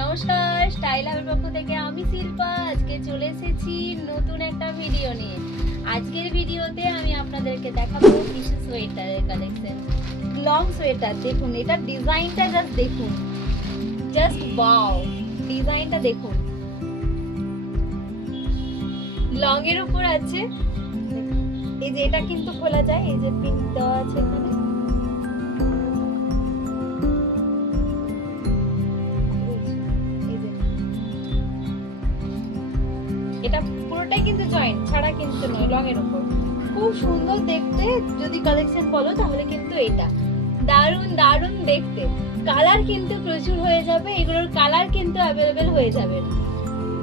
নমস্কার, স্টাইল হাবের পক্ষ থেকে আমি শিল্পা আজকে চলে এসেছি নতুন একটা ভিডিও নিয়ে। আজকের ভিডিওতে আমি আপনাদেরকে দেখাবো কিছু সোয়েটারের কালেকশন। লং সোয়েটার দেখুন, এটা ডিজাইনটা জাস্ট দেখুন, জাস্ট ওয়াও, ডিজাইনটা দেখুন। লং এর উপর আছে, এই যে এটা কিন্তু খোলা যায়, এই যে পিন দেওয়া আছে এখানে। এটা পুরোটাই কিন্তু জয়েন্ট ছাড়া কিন্তু নয়, লং এর উপর খুব সুন্দর দেখতে। যদি কালেকশন বলো তাহলে কিন্তু এটা দারুন দারুন দেখতে। কালার কিন্তু প্রচুর হয়ে যাবে, এগুলোর কালার কিন্তু অ্যাভেলেবেল হয়ে যাবে।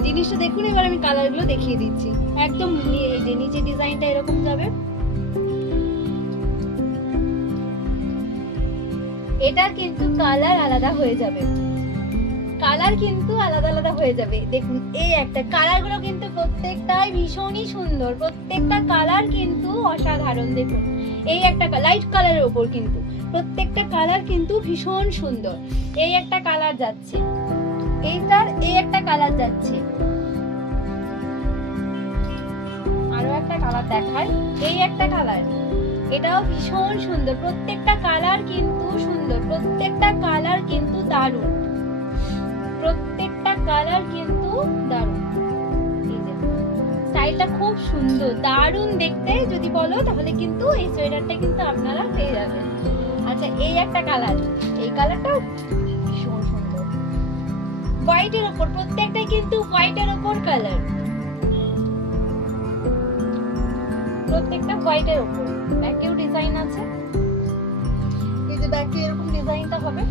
জিনিসটা দেখুন, এবার আমি কালারগুলো দেখিয়ে দিচ্ছি। একদম এই যে নিচে ডিজাইনটা এরকম যাবে, এটার কিন্তু কালার আলাদা হয়ে যাবে, কালার কিন্তু আলাদা আলাদা হয়ে যাবে। দেখুন এই একটা কালারগুলো কিন্তু প্রত্যেকটাই ভীষণই সুন্দর, প্রত্যেকটা কালার কিন্তু অসাধারণ। দেখুন এই একটা লাইট কালারের উপর কিন্তু প্রত্যেকটা কালার কিন্তু ভীষণ সুন্দর। এই একটা কালার যাচ্ছে, এইটার এই একটা কালার যাচ্ছে, আরো একটা কালার দেখায়, এই একটা কালার, এটাও ভীষণ সুন্দর। প্রত্যেকটা কালার কিন্তু সুন্দর, প্রত্যেকটা কালার কিন্তু দারুণ, প্রত্যেকটা কালার কিন্তু দারুণ। স্টাইলটা খুব সুন্দর, দারুণ দেখতে। যদি বলো তাহলে কিন্তু এই সোয়েটারটা কিন্তু আপনারা পেয়ে যাবেন। আচ্ছা এই একটা কালার, এই কালারটাও ভীষণ সুন্দর, হোয়াইটের উপর, প্রত্যেকটাই কিন্তু হোয়াইটের উপর কালার, প্রত্যেকটা হোয়াইটের উপর। ব্যাকেও ডিজাইন আছে, এই যে ব্যাকে এরকম ডিজাইনটা হবে,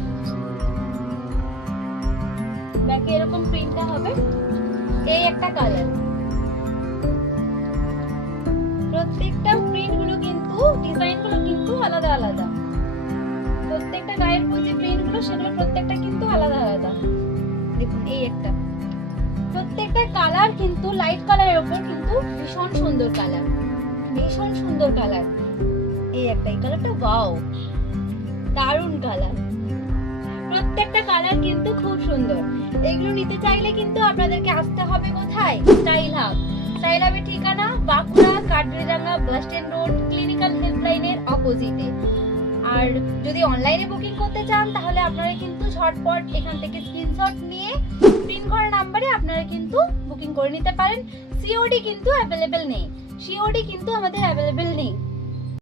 ব্যাকে এরকম প্রিন্টটা হবে। এই একটা কালার, প্রত্যেকটা প্রিন্ট গুলো কিন্তু ডিজাইন গুলো কিন্তু আলাদা আলাদা, প্রত্যেকটা গায়ের উপর যে প্রিন্ট গুলো সেগুলো প্রত্যেকটা কিন্তু আলাদা আলাদা। দেখুন এই একটা, প্রত্যেকটা কালার কিন্তু লাইট কালারের উপর কিন্তু ভীষণ সুন্দর কালার, ভীষণ সুন্দর কালার। এই একটা, এই কালারটা ওয়াও, দারুণ কালার। প্রত্যেকটা কালার কিন্তু খুব সুন্দর। এগুলো নিতে চাইলে কিন্তু আপনাদেরকে আসতে হবে কোথায়? Style hub. স্টাইল হাবের ঠিকানা Bankura Katridanga bus stand road, clinical হেল্পলাইনের অপোজিটে। আর যদি অনলাইনে বুকিং করতে চান তাহলে আপনারা কিন্তু ঝটপট এখান থেকে স্ক্রিনশট নিয়ে স্ক্রিন করা নাম্বারে আপনারা কিন্তু বুকিং করে নিতে পারেন। সিওডি কিন্তু অ্যাভেলেবেল নেই, সিওডি কিন্তু আমাদের অ্যাভেলেবেল নেই।